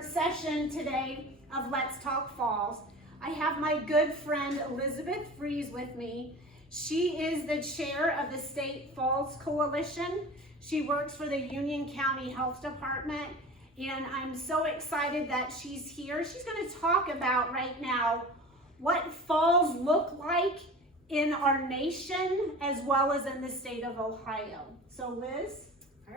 our session today of Let's Talk Falls. I have my good friend Elizabeth Fries with me. She is the chair of the State Falls Coalition. She works for the Union County Health Department, and I'm so excited that she's here. She's going to talk about right now what falls look like in our nation as well as in the state of Ohio. So Liz,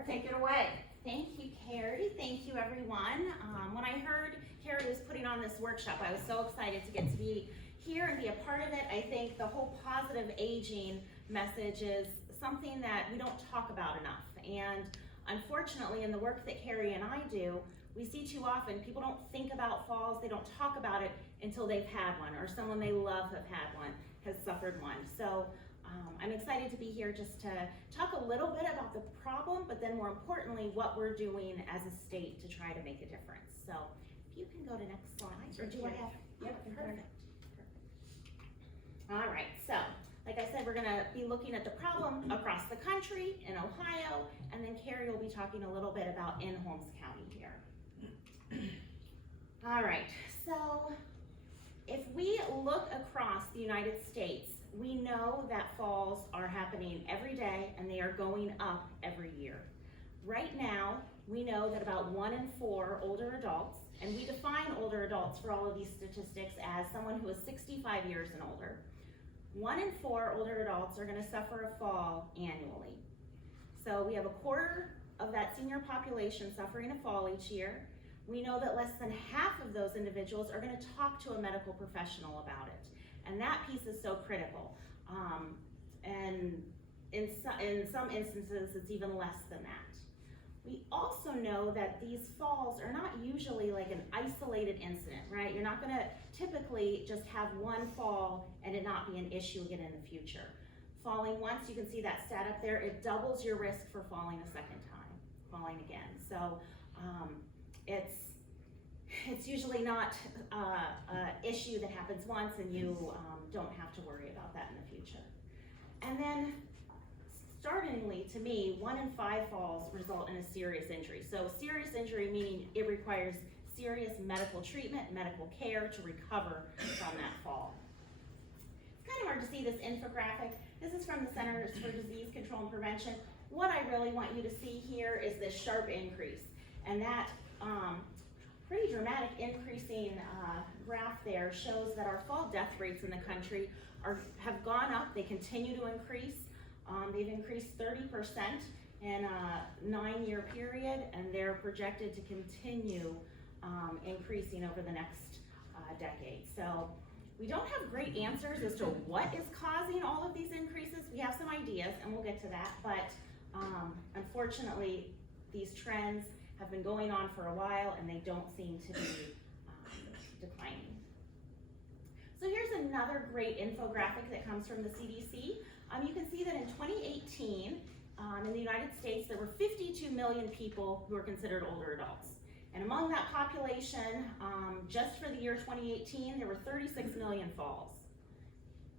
take it away. Thank you, Carrie. Thank you, everyone. When I heard Carrie was putting on this workshop, I was so excited to get to be here and be a part of it. I think the whole positive aging message is something that we don't talk about enough. And unfortunately, in the work that Carrie and I do, we see too often people don't think about falls, they don't talk about it until they've had one, or someone they love have had one, has suffered one. So I'm excited to be here just to talk a little bit about the problem, but then more importantly, what we're doing as a state to try to make a difference. So if you can go to next slide, or do I have? Yep, perfect. All right, so like I said, we're gonna be looking at the problem across the country in Ohio, and then Carrie will be talking a little bit about in Holmes County here. All right, so if we look across the United States, we know that falls are happening every day and they are going up every year. Right now, we know that about 1 in 4 older adults, and we define older adults for all of these statistics as someone who is 65 years and older. 1 in 4 older adults are gonna suffer a fall annually. So we have a quarter of that senior population suffering a fall each year. We know that less than half of those individuals are gonna talk to a medical professional about it. And that piece is so critical. And in some instances, it's even less than that. We also know that these falls are not usually like an isolated incident, right? You're not gonna typically just have one fall and it not be an issue again in the future. Falling once, you can see that stat up there, it doubles your risk for falling a second time, falling again. So it's usually not an issue that happens once and you don't have to worry about that in the future. And then, startlingly to me, 1 in 5 falls result in a serious injury. So serious injury meaning it requires serious medical treatment, medical care to recover from that fall. It's kind of hard to see this infographic. This is from the Centers for Disease Control and Prevention. What I really want you to see here is this sharp increase. And that pretty dramatic increasing graph there shows that our fall death rates in the country have gone up. They continue to increase. They've increased 30% in a 9-year period, and they're projected to continue increasing over the next decade. So we don't have great answers as to what is causing all of these increases. We have some ideas, and we'll get to that, but unfortunately, these trends have been going on for a while and they don't seem to be declining. So here's another great infographic that comes from the CDC. You can see that in 2018, in the United States, there were 52 million people who are considered older adults. And among that population, just for the year 2018, there were 36 million falls,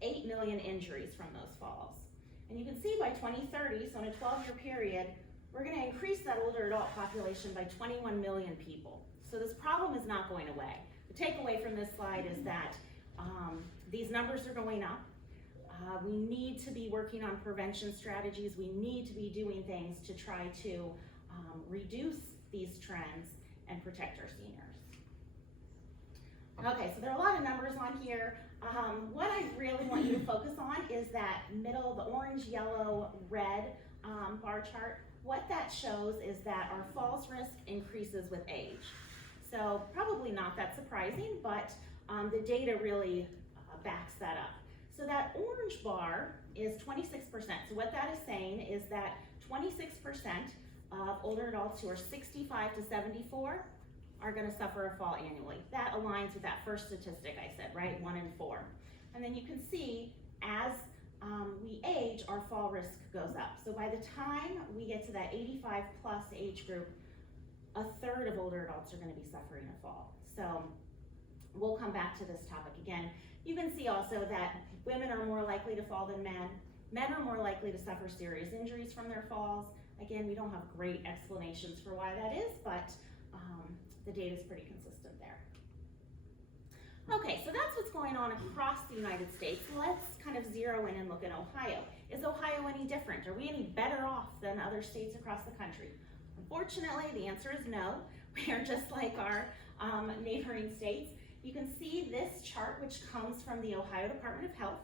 8 million injuries from those falls. And you can see by 2030, so in a 12-year period, we're going to increase that older adult population by 21 million people. So this problem is not going away. The takeaway from this slide is that these numbers are going up. We need to be working on prevention strategies. We need to be doing things to try to reduce these trends and protect our seniors. Okay, so there are a lot of numbers on here. What I really want you to focus on is that middle, the orange, yellow, red bar chart. What that shows is that our falls risk increases with age. So probably not that surprising, but the data really backs that up. So that orange bar is 26%. So what that is saying is that 26% of older adults who are 65 to 74 are going to suffer a fall annually. That aligns with that first statistic I said, right? 1 in 4. And then you can see as we age, our fall risk goes up. So by the time we get to that 85 plus age group, 1/3 of older adults are going to be suffering a fall. So we'll come back to this topic again. You can see also that women are more likely to fall than men. Men are more likely to suffer serious injuries from their falls. Again, we don't have great explanations for why that is, but the data is pretty consistent there. Okay, so that's what's going on across the United States. Let's kind of zero in and look at Ohio. Is Ohio any different? Are we any better off than other states across the country? Unfortunately, the answer is no. We are just like our neighboring states. You can see this chart, which comes from the Ohio Department of Health.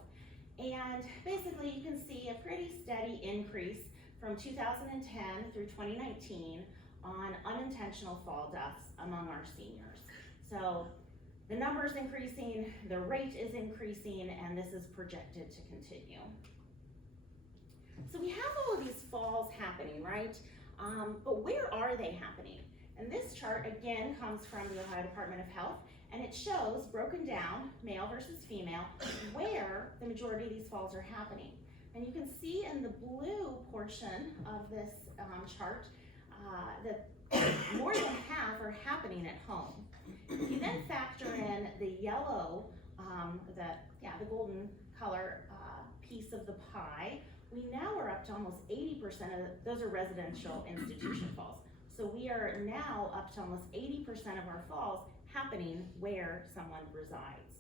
And basically, you can see a pretty steady increase from 2010 through 2019 on unintentional fall deaths among our seniors. So the number's increasing, the rate is increasing, and this is projected to continue. So we have all of these falls happening, right? But where are they happening? And this chart, again, comes from the Ohio Department of Health, and it shows, broken down, male versus female, where the majority of these falls are happening. And you can see in the blue portion of this chart that more than half are happening at home. If you then factor in the yellow, the golden color piece of the pie, we now are up to almost 80% of those are residential institution falls. So we are now up to almost 80% of our falls happening where someone resides.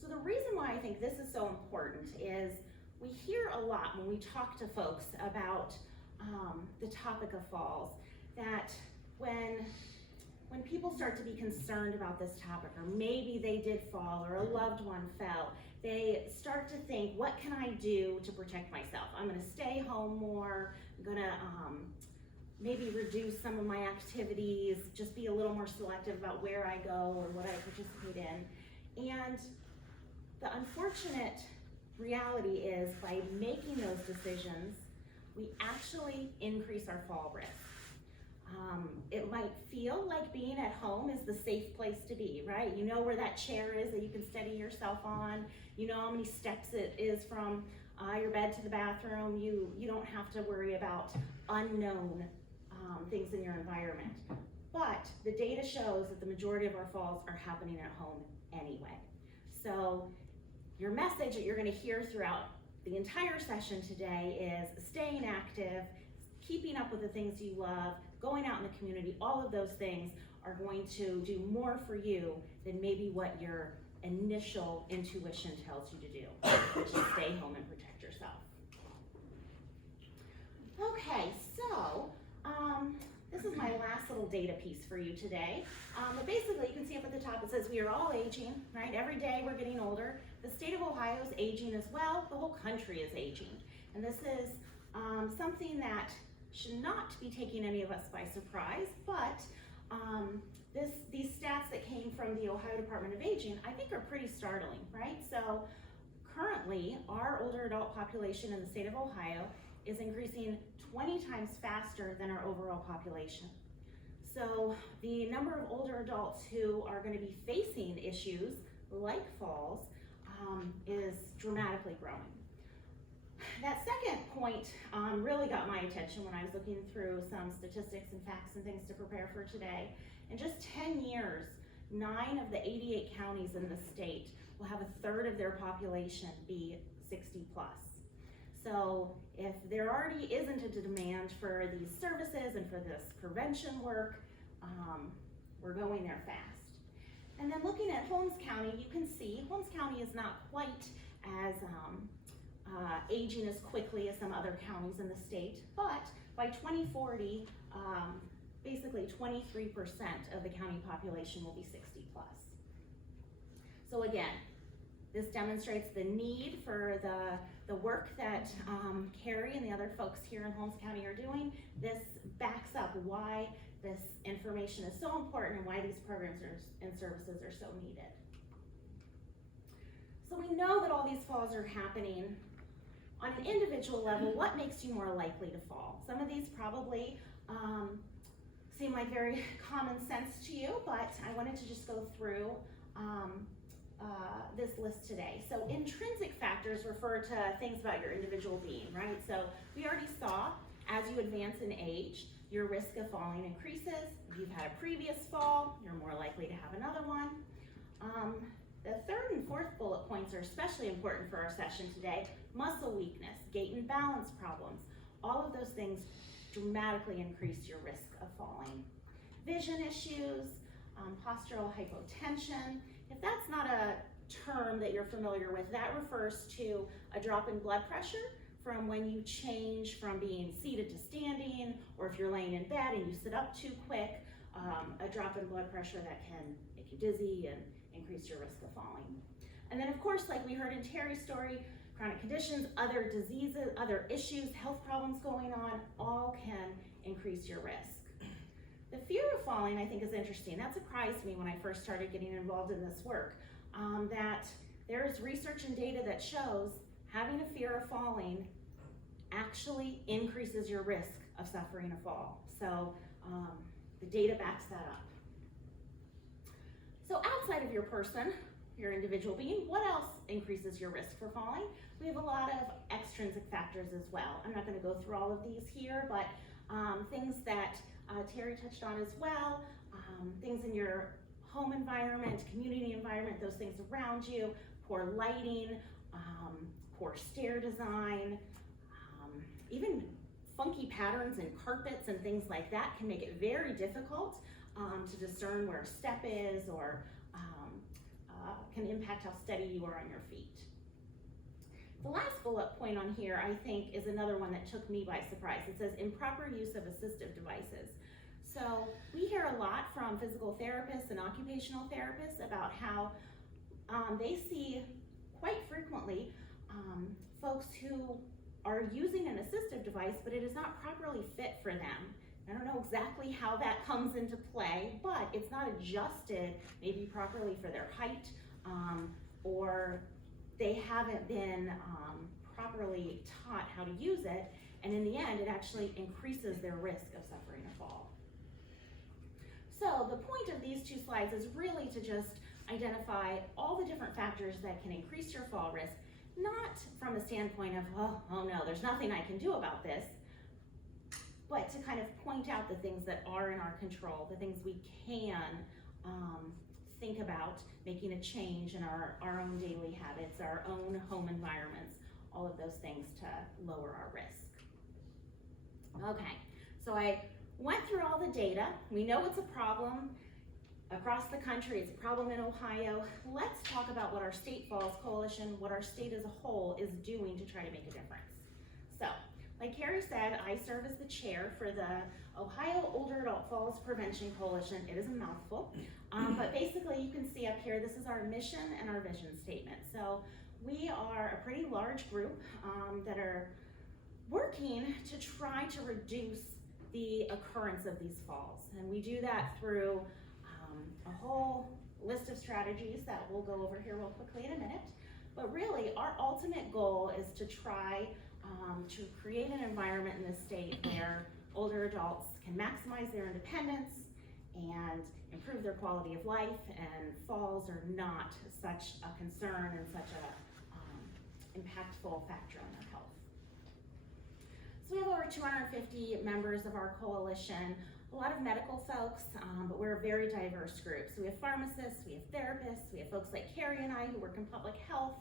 So the reason why I think this is so important is we hear a lot when we talk to folks about the topic of falls, that when people start to be concerned about this topic, or maybe they did fall or a loved one fell, they start to think, what can I do to protect myself? I'm gonna stay home more, I'm gonna maybe reduce some of my activities, just be a little more selective about where I go or what I participate in. And the unfortunate reality is, by making those decisions, we actually increase our fall risk. It might feel like being at home is the safe place to be, right? You know where that chair is that you can steady yourself on. You know how many steps it is from your bed to the bathroom. You don't have to worry about unknown things in your environment. But the data shows that the majority of our falls are happening at home anyway. So your message that you're going to hear throughout the entire session today is staying active, keeping up with the things you love, going out in the community. All of those things are going to do more for you than maybe what your initial intuition tells you to do, which is stay home and protect yourself. Okay, so this is my last little data piece for you today. But basically, you can see up at the top, it says we are all aging, right? Every day we're getting older. The state of Ohio is aging as well. The whole country is aging. And this is something that should not be taking any of us by surprise, but these stats that came from the Ohio Department of Aging, I think are pretty startling, right? So currently, our older adult population in the state of Ohio is increasing 20 times faster than our overall population. So the number of older adults who are going to be facing issues like falls is dramatically growing. That second point really got my attention when I was looking through some statistics and facts and things to prepare for today. In just 10 years, 9 of the 88 counties in the state will have a third of their population be 60 plus. So if there already isn't a demand for these services and for this prevention work, we're going there fast. And then looking at Holmes County, you can see Holmes County is not quite as aging as quickly as some other counties in the state, but by 2040, basically 23% of the county population will be 60 plus. So again, this demonstrates the need for the work that Carrie and the other folks here in Holmes County are doing. This backs up why this information is so important and why these programs and services are so needed. So we know that all these falls are happening. On an individual level, what makes you more likely to fall? Some of these probably seem like very common sense to you, but I wanted to just go through this list today. So intrinsic factors refer to things about your individual being, right? So we already saw, as you advance in age, your risk of falling increases. If you've had a previous fall, you're more likely to have another one. The third and fourth bullet points are especially important for our session today. Muscle weakness, gait and balance problems, all of those things dramatically increase your risk of falling. Vision issues, postural hypotension. If that's not a term that you're familiar with, that refers to a drop in blood pressure from when you change from being seated to standing, or if you're laying in bed and you sit up too quick, a drop in blood pressure that can make you dizzy and increase your risk of falling. And then of course, like we heard in Terry's story, chronic conditions, other diseases, other issues, health problems going on, all can increase your risk. The fear of falling, I think, is interesting. That surprised me when I first started getting involved in this work, that there is research and data that shows having a fear of falling actually increases your risk of suffering a fall. So the data backs that up. So outside of your person, your individual being, what else increases your risk for falling? We have a lot of extrinsic factors as well. I'm not going to go through all of these here, but things that Terry touched on as well, things in your home environment, community environment, those things around you, poor lighting, poor stair design, even funky patterns in carpets and things like that can make it very difficult to discern where a step is, or can impact how steady you are on your feet. The last bullet point on here, I think, is another one that took me by surprise. It says improper use of assistive devices. So we hear a lot from physical therapists and occupational therapists about how they see quite frequently folks who are using an assistive device, but it is not properly fit for them. I don't know exactly how that comes into play, but it's not adjusted maybe properly for their height, or they haven't been properly taught how to use it, and in the end it actually increases their risk of suffering a fall. So the point of these two slides is really to just identify all the different factors that can increase your fall risk, not from a standpoint of, oh no, there's nothing I can do about this, but to kind of point out the things that are in our control, the things we can think about making a change in our own daily habits, our own home environments, all of those things to lower our risk. Okay, so I went through all the data. We know it's a problem across the country. It's a problem in Ohio. Let's talk about what our State Falls Coalition, what our state as a whole is doing to try to make a difference. So, like Carrie said, I serve as the chair for the Ohio Older Adult Falls Prevention Coalition. It is a mouthful, but basically you can see up here, this is our mission and our vision statement. So we are a pretty large group that are working to try to reduce the occurrence of these falls. And we do that through a whole list of strategies that we'll go over here real quickly in a minute. But really, our ultimate goal is to try to create an environment in the state where older adults can maximize their independence and improve their quality of life, and falls are not such a concern and such a impactful factor on their health. So we have over 250 members of our coalition, a lot of medical folks, but we're a very diverse group. So we have pharmacists, we have therapists, we have folks like Carrie and I who work in public health,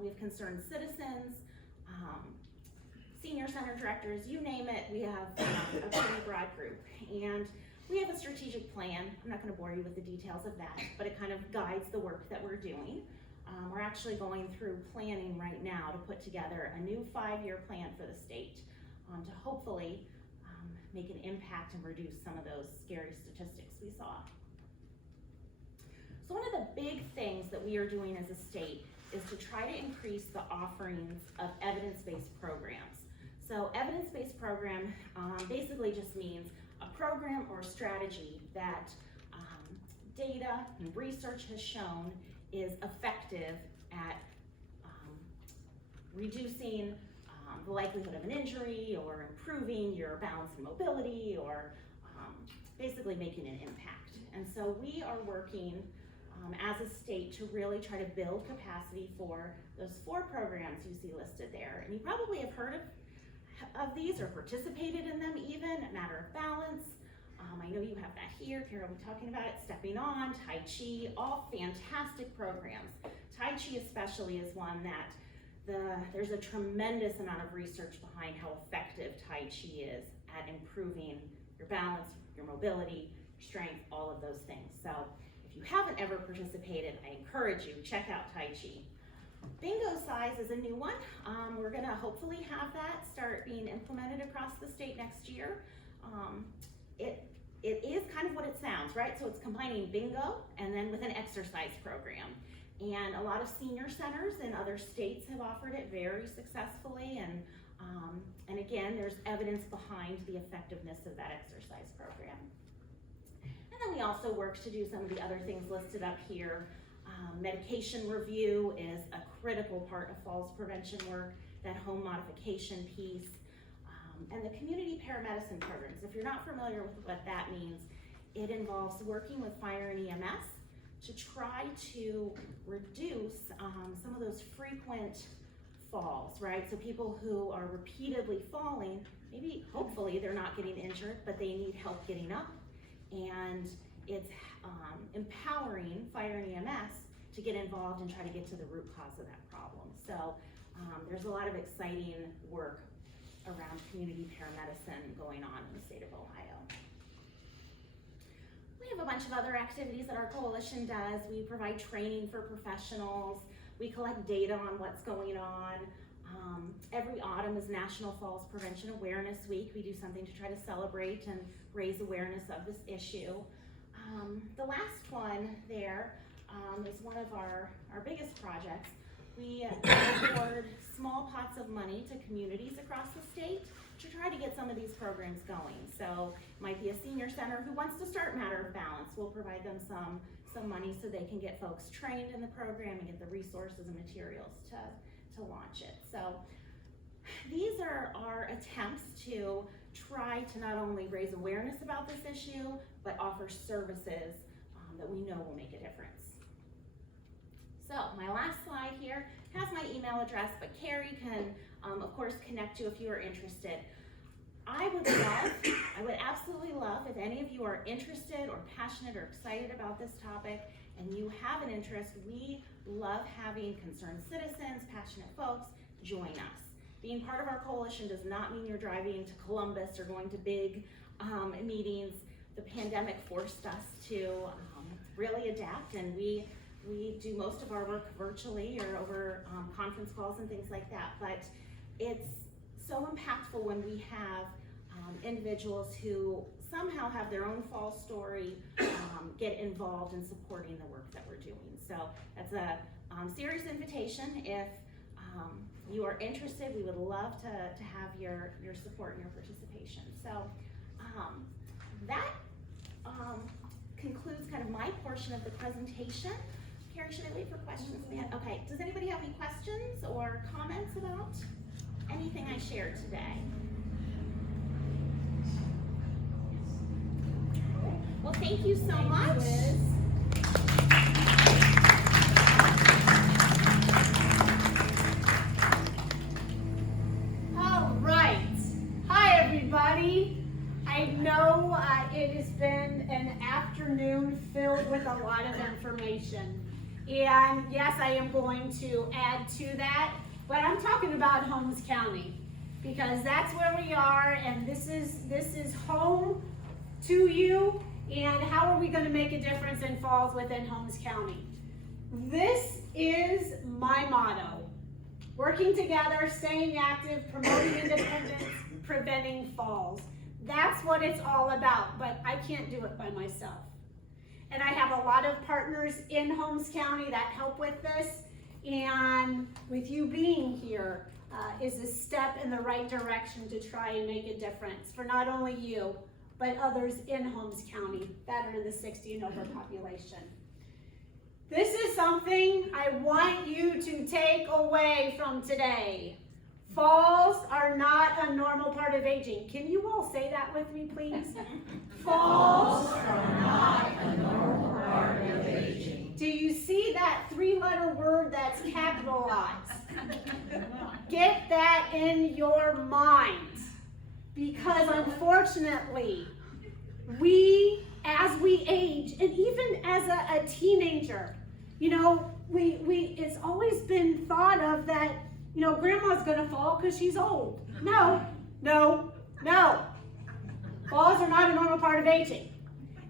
we have concerned citizens, senior center directors, you name it, we have a pretty broad group. And we have a strategic plan. I'm not going to bore you with the details of that, but it kind of guides the work that we're doing. We're actually going through planning right now to put together a new 5-year plan for the state to hopefully make an impact and reduce some of those scary statistics we saw. So one of the big things that we are doing as a state is to try to increase the offerings of evidence-based programs. So evidence-based program basically just means a program or a strategy that data and research has shown is effective at reducing the likelihood of an injury, or improving your balance and mobility, or basically making an impact. And so we are working as a state to really try to build capacity for those 4 programs you see listed there. And you probably have heard of these or participated in them even. Matter of Balance, I know you have that here, Carol will be talking about it. Stepping On, Tai Chi, all fantastic programs. Tai Chi especially is one that there's a tremendous amount of research behind how effective Tai Chi is at improving your balance, your mobility, strength, all of those things. So if you haven't ever participated, I encourage you, check out Tai Chi. Bingo size is a new one. We're gonna hopefully have that start being implemented across the state next year. It is kind of what it sounds, right? So it's combining bingo and then with an exercise program. And a lot of senior centers in other states have offered it very successfully. And again, there's evidence behind the effectiveness of that exercise program. And then we also work to do some of the other things listed up here. Medication review is a critical part of falls prevention work, that home modification piece. And the community paramedicine programs. If you're not familiar with what that means, it involves working with fire and EMS to try to reduce some of those frequent falls, right? So people who are repeatedly falling, maybe hopefully they're not getting injured, but they need help getting up. And it's empowering fire and EMS to get involved and try to get to the root cause of that problem. So there's a lot of exciting work around community paramedicine going on in the state of Ohio. We have a bunch of other activities that our coalition does. We provide training for professionals. We collect data on what's going on. Every autumn is National Falls Prevention Awareness Week. We do something to try to celebrate and raise awareness of this issue. The last one there is one of our biggest projects. We award small pots of money to communities across the state to try to get some of these programs going. So it might be a senior center who wants to start Matter of Balance. We'll provide them some money so they can get folks trained in the program and get the resources and materials to launch it. So these are our attempts to try to not only raise awareness about this issue, but offer services that we know will make a difference. So my last slide here has my email address, but Carrie can, of course, connect you if you are interested. I would absolutely love if any of you are interested or passionate or excited about this topic and you have an interest. We love having concerned citizens, passionate folks join us. Being part of our coalition does not mean you're driving to Columbus or going to big meetings. The pandemic forced us to really adapt, and we do most of our work virtually or over conference calls and things like that, but it's so impactful when we have individuals who somehow have their own fall story get involved in supporting the work that we're doing. So that's a serious invitation. If you are interested, we would love to have your support and your participation. So that concludes kind of my portion of the presentation. Carrie, should I wait for questions? Okay, does anybody have any questions or comments about anything I shared today? Well, thank you so much. All right. Hi, everybody. I know it has been an afternoon filled with a lot of information. And yes, I am going to add to that, but I'm talking about Holmes County because that's where we are, and this is home to you. And how are we going to make a difference in falls within Holmes County? This is my motto: working together, staying active, promoting independence, preventing falls. That's what it's all about, but I can't do it by myself. And I have a lot of partners in Holmes County that help with this, and with you being here is a step in the right direction to try and make a difference for not only you, but others in Holmes County that are in the 60 and over population. This is something I want you to take away from today. Falls are not a normal part of aging. Can you all say that with me, please? Falls are not a normal part of aging. Do you see that 3-letter word that's capitalized? Get that in your mind. Because unfortunately, we, as we age, and even as a teenager, you know, it's always been thought of that, you know, grandma's gonna fall because she's old. No. Falls are not a normal part of aging.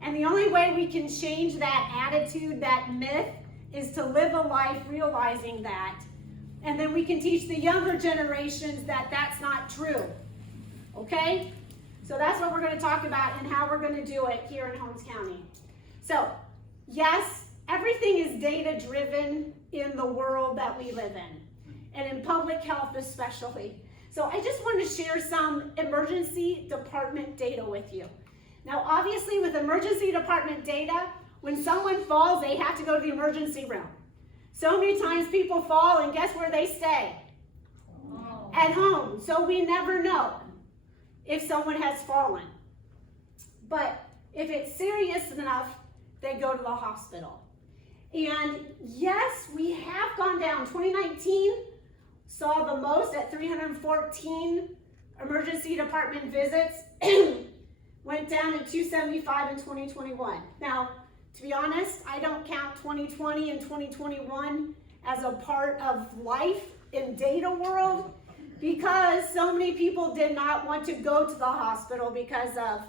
And the only way we can change that attitude, that myth, is to live a life realizing that. And then we can teach the younger generations that that's not true. Okay? So that's what we're going to talk about and how we're going to do it here in Holmes County. So, yes, everything is data driven in the world that we live in, and in public health especially. So I just want to share some emergency department data with you. Now, obviously, with emergency department data, when someone falls, they have to go to the emergency room. So many times people fall, and guess where they stay? Oh. At home. So we never know if someone has fallen. But if it's serious enough, they go to the hospital. And yes, we have gone down. 2019 saw the most at 314 emergency department visits. Went down to 275 in 2021. Now, to be honest, I don't count 2020 and 2021 as a part of life in data world, because so many people did not want to go to the hospital because of,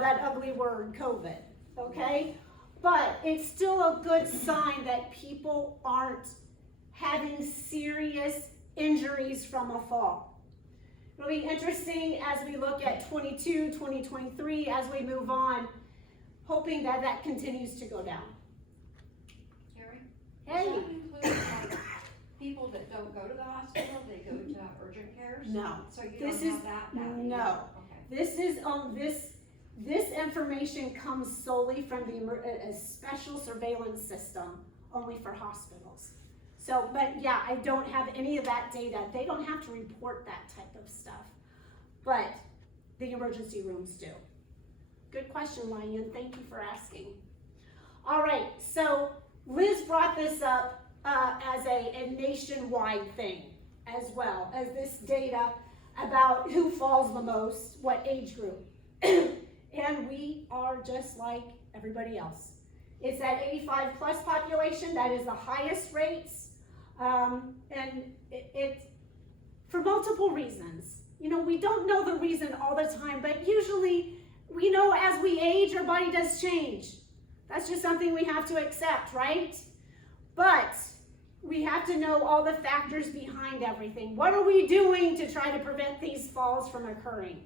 that ugly word, COVID, okay? But it's still a good sign that people aren't having serious injuries from a fall. It'll be interesting as we look at 22, 2023, as we move on, hoping that that continues to go down. Carrie? Hey. Does that include like, people that don't go to the hospital, they go to urgent cares? No. So you This don't is- have that now? no. Okay. This is this information comes solely from a special surveillance system only for hospitals. So, but yeah, I don't have any of that data. They don't have to report that type of stuff, but the emergency rooms do. Good question, Lion. Thank you for asking. All right, so Liz brought this up as a nationwide thing, as well as this data about who falls the most, what age group. And we are just like everybody else. It's that 85 plus population that is the highest rates. And it for multiple reasons. We don't know the reason all the time, but usually we know as we age, our body does change. That's just something we have to accept, right? But we have to know all the factors behind everything. What are we doing to try to prevent these falls from occurring?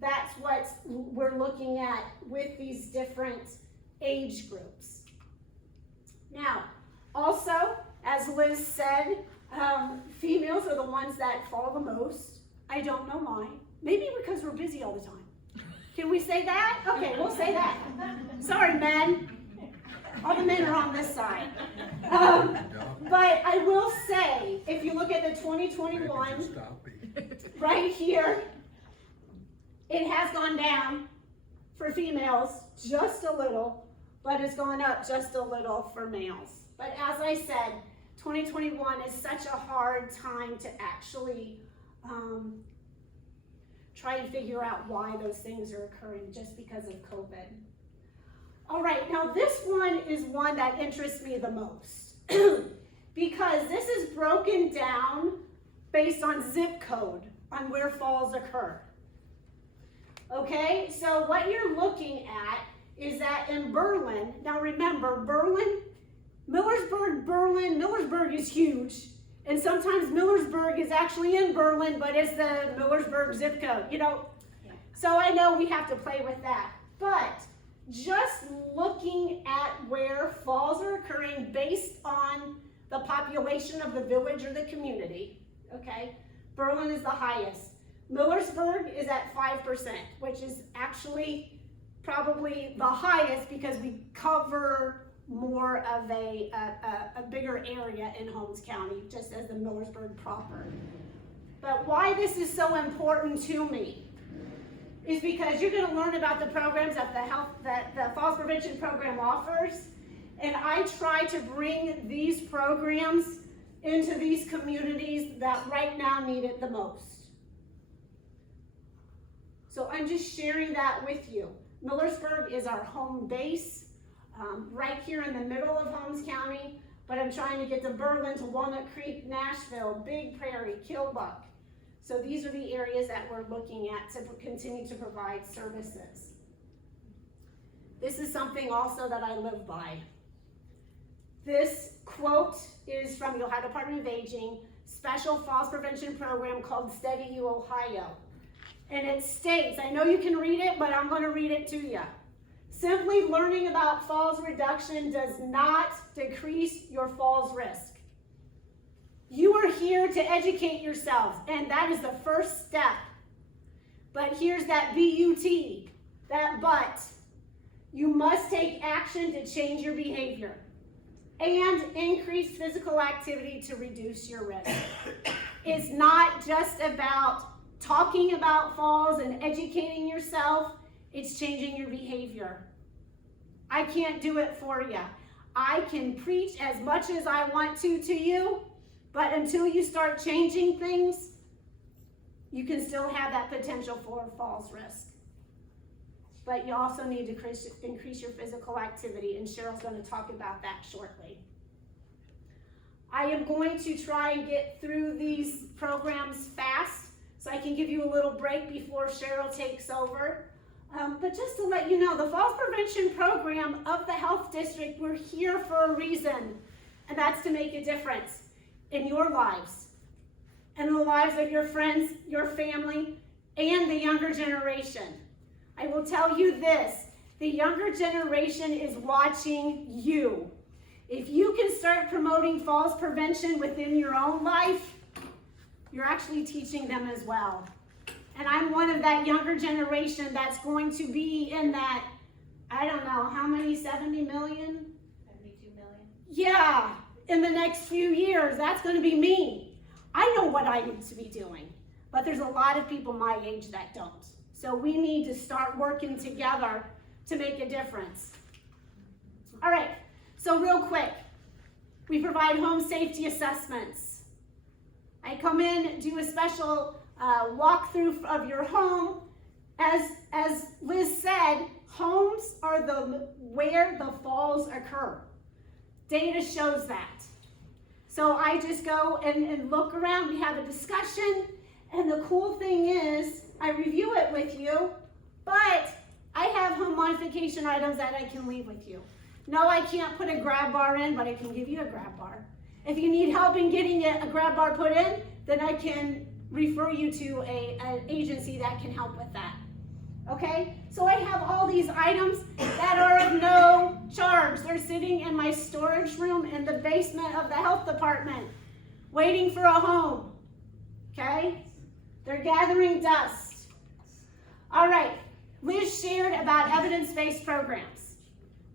That's what we're looking at with these different age groups. Now, also, as Liz said, females are the ones that fall the most. I don't know why. Maybe because we're busy all the time. Can we say that? Okay, we'll say that. Sorry, men. All the men are on this side. But I will say, if you look at the 2021, right here, it has gone down for females just a little, but it's gone up just a little for males. But as I said, 2021 is such a hard time to actually try and figure out why those things are occurring just because of COVID. All right, now this one is one that interests me the most because this is broken down based on zip code on where falls occur. Okay, so what you're looking at is that in Berlin, now remember, Millersburg is huge, and sometimes Millersburg is actually in Berlin, but it's the Millersburg zip code, So I know we have to play with that, but just looking at where falls are occurring based on the population of the village or the community, okay? Berlin is the highest. Millersburg is at 5%, which is actually probably the highest because we cover more of a bigger area in Holmes County, just as the Millersburg proper. But why this is so important to me is because you're going to learn about the programs that the Falls Prevention Program offers, and I try to bring these programs into these communities that right now need it the most. So I'm just sharing that with you. Millersburg is our home base, right here in the middle of Holmes County, but I'm trying to get to Berlin, to Walnut Creek, Nashville, Big Prairie, Killbuck. So these are the areas that we're looking at to continue to provide services. this is something also that I live by. This quote is from the Ohio Department of Aging, special falls prevention program called Steady You Ohio. And it states, I know you can read it, but I'm going to read it to you. Simply learning about falls reduction does not decrease your falls risk. You are here to educate yourselves, and that is the first step. But here's that BUT, that but. You must take action to change your behavior and increase physical activity to reduce your risk. It's not just about talking about falls and educating yourself, it's changing your behavior. I can't do it for you. I can preach as much as I want to you, but until you start changing things, you can still have that potential for falls risk. But you also need to increase your physical activity, and Cheryl's going to talk about that shortly. I am going to try and get through these programs fast, so I can give you a little break before Cheryl takes over. But just to let you know, the Falls Prevention Program of the Health District, we're here for a reason, and that's to make a difference in your lives, and in the lives of your friends, your family, and the younger generation. I will tell you this, the younger generation is watching you. If you can start promoting falls prevention within your own life, you're actually teaching them as well. And I'm one of that younger generation that's going to be in that, I don't know, how many, 70 million? 72 million. Yeah, in the next few years, that's going to be me. I know what I need to be doing, but there's a lot of people my age that don't. So we need to start working together to make a difference. All right, so real quick, we provide home safety assessments. I come in, do a special walkthrough of your home. As Liz said, homes are where the falls occur. Data shows that. So I just go and look around, we have a discussion, and the cool thing is, I review it with you, but I have home modification items that I can leave with you. No, I can't put a grab bar in, but I can give you a grab bar. If you need help in getting a grab bar put in, then I can refer you to an agency that can help with that. Okay, so I have all these items that are of no charge. They're sitting in my storage room in the basement of the health department, waiting for a home. Okay, they're gathering dust. All right, Liz shared about evidence-based programs.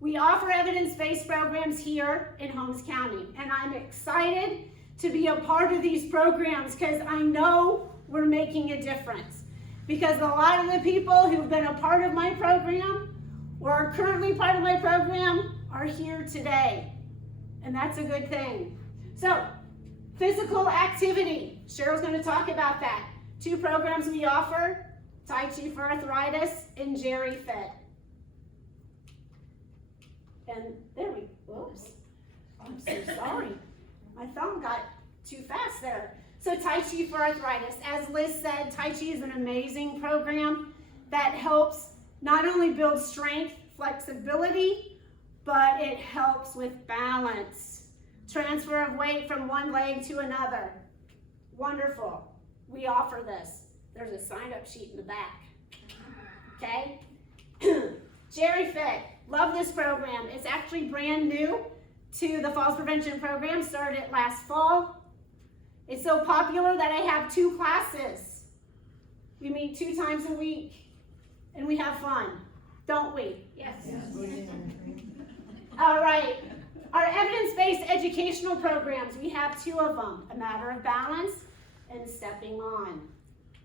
We offer evidence-based programs here in Holmes County, and I'm excited to be a part of these programs because I know we're making a difference. Because a lot of the people who've been a part of my program or are currently part of my program are here today, and that's a good thing. So, physical activity. Cheryl's going to talk about that. 2 programs we offer, Tai Chi for Arthritis and Jerry Fit. And there we go. Oops. I'm so sorry. My thumb got too fast there. So Tai Chi for Arthritis. As Liz said, Tai Chi is an amazing program that helps not only build strength, flexibility, but it helps with balance. Transfer of weight from one leg to another. Wonderful. We offer this. There's a sign-up sheet in the back. Okay? Jerry Fit. Love this program. It's actually brand new to the Falls Prevention Program. Started last fall. It's so popular that I have 2 classes. We meet 2 times a week and we have fun, don't we? Yes. All right. Our evidence-based educational programs, we have 2 of them, A Matter of Balance and Stepping On.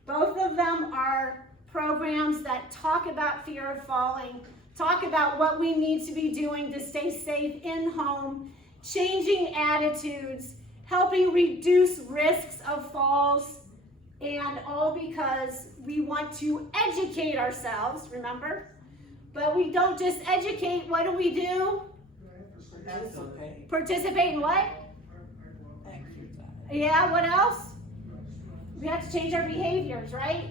Both of them are programs that talk about fear of falling, talk about what we need to be doing to stay safe in home, changing attitudes, helping reduce risks of falls, and all because we want to educate ourselves, remember? But we don't just educate, what do? Participate in what? Yeah, what else? We have to change our behaviors, right?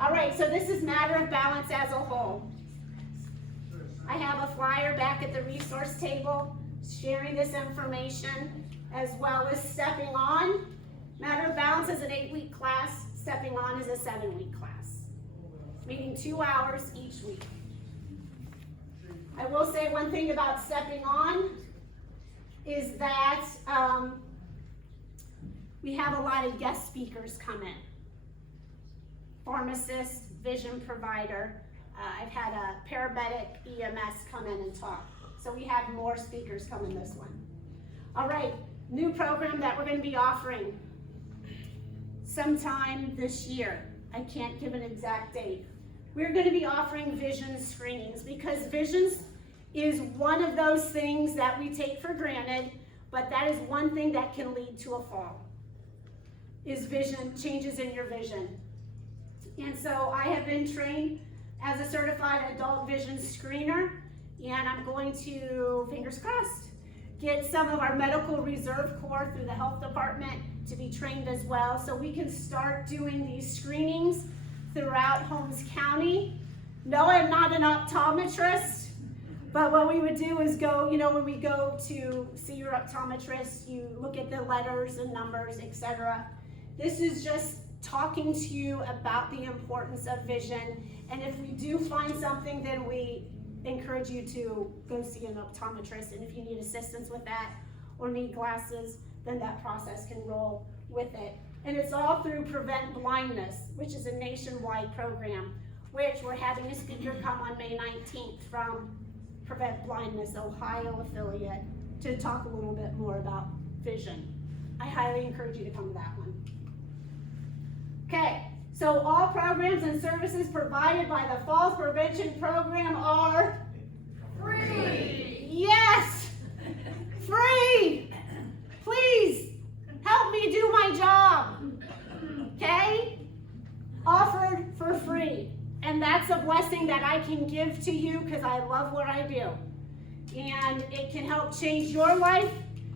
All right, so this is Matter of Balance as a whole. I have a flyer back at the resource table sharing this information, as well as Stepping On. Matter of Balance is an 8-week class. Stepping On is a 7-week class, meeting 2 hours each week. I will say one thing about Stepping On is that we have a lot of guest speakers come in. Pharmacist, vision provider. I've had a paramedic, EMS come in and talk. So we have more speakers come in this one. All right, new program that we're going to be offering sometime this year. I can't give an exact date. We're going to be offering vision screenings because visions is one of those things that we take for granted, but that is one thing that can lead to a fall, is vision, changes in your vision. And so I have been trained as a certified adult vision screener, and I'm going to, fingers crossed, get some of our medical reserve corps through the health department to be trained as well, so we can start doing these screenings throughout Holmes County. No, I'm not an optometrist, but what we would do is go, when we go to see your optometrist, you look at the letters and numbers, etc. This is just talking to you about the importance of vision, and if we do find something, then we encourage you to go see an optometrist, and if you need assistance with that or need glasses, then that process can roll with it. And it's all through Prevent Blindness, which is a nationwide program, which we're having a speaker come on May 19th from Prevent Blindness Ohio affiliate to talk a little bit more about vision. I highly encourage you to come to that one. Okay, so all programs and services provided by the Falls Prevention Program are free. Yes, free. Please help me do my job. Okay, offered for free. And that's a blessing that I can give to you because I love what I do. And it can help change your life,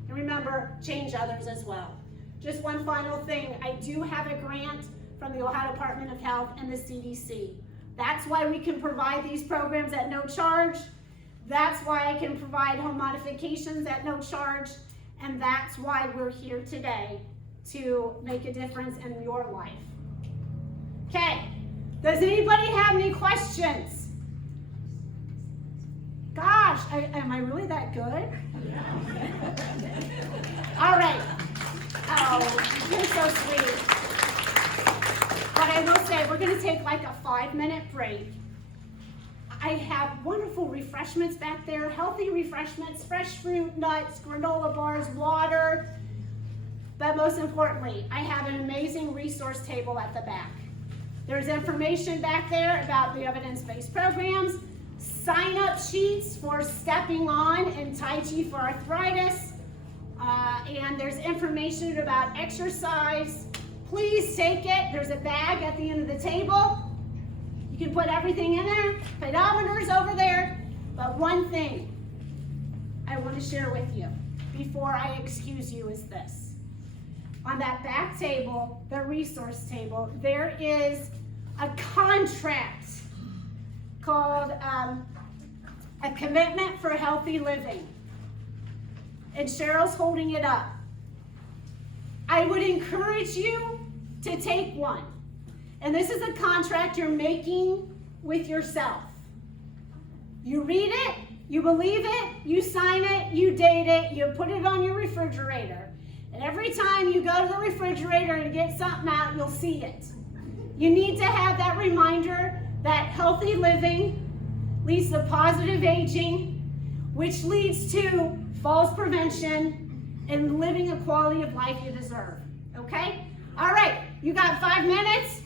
and remember, change others as well. Just one final thing, I do have a grant from the Ohio Department of Health and the CDC. That's why we can provide these programs at no charge. That's why I can provide home modifications at no charge. And that's why we're here today, to make a difference in your life. Okay. Does anybody have any questions? Gosh, am I really that good? All right. Oh, you're so sweet. But I will say, we're going to take like a 5-minute break. I have wonderful refreshments back there, healthy refreshments, fresh fruit, nuts, granola bars, water. But most importantly, I have an amazing resource table at the back. There's information back there about the evidence-based programs, sign-up sheets for Stepping On and Tai Chi for arthritis, and there's information about exercise. Please take it. There's a bag at the end of the table. You can put everything in there. Pedometers over there. But one thing I want to share with you before I excuse you is this. On that back table, the resource table, there is a contract called A Commitment for Healthy Living. And Cheryl's holding it up. I would encourage you to take one. And this is a contract you're making with yourself. You read it, you believe it, you sign it, you date it, you put it on your refrigerator. And every time you go to the refrigerator and get something out, you'll see it. You need to have that reminder that healthy living leads to positive aging, which leads to falls prevention and living a quality of life you deserve. Okay? All right, you got 5 minutes.